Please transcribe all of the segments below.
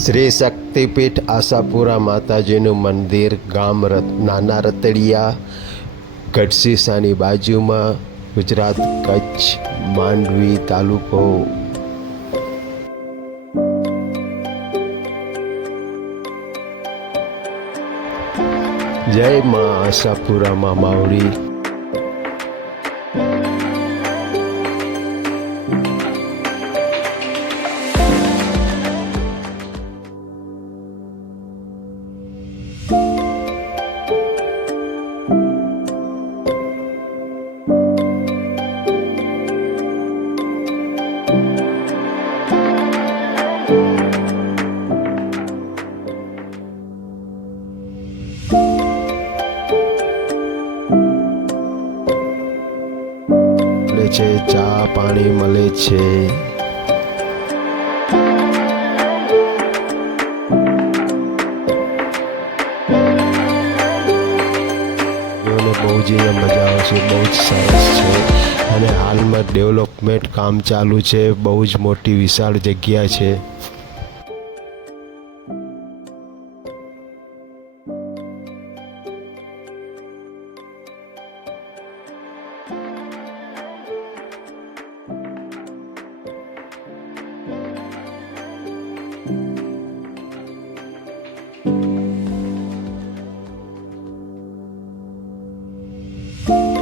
શ્રી શક્તિપીઠ આશાપુરા માતાજીનું મંદિર ગામ નાના રતડિયા ગઢસીસાની બાજુમાં, ગુજરાત, કચ્છ, માંડવી તાલુકો। જય માં આશાપુરામાં માવડી। છે ચા પાણી મળે છે। બહુ જ અહીંયા મજા આવશે, બહુ જ સરસ છે અને હાલમાં ડેવલપમેન્ટ કામ ચાલુ છે। બહુ જ મોટી વિશાળ જગ્યા છે।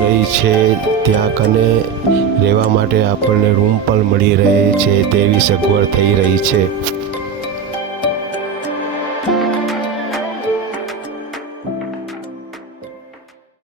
રહી છે ત્યાં કને રહેવા માટે આપણને રૂમ પણ મળી રહે છે, તેવી સગવડ થઈ રહી છે।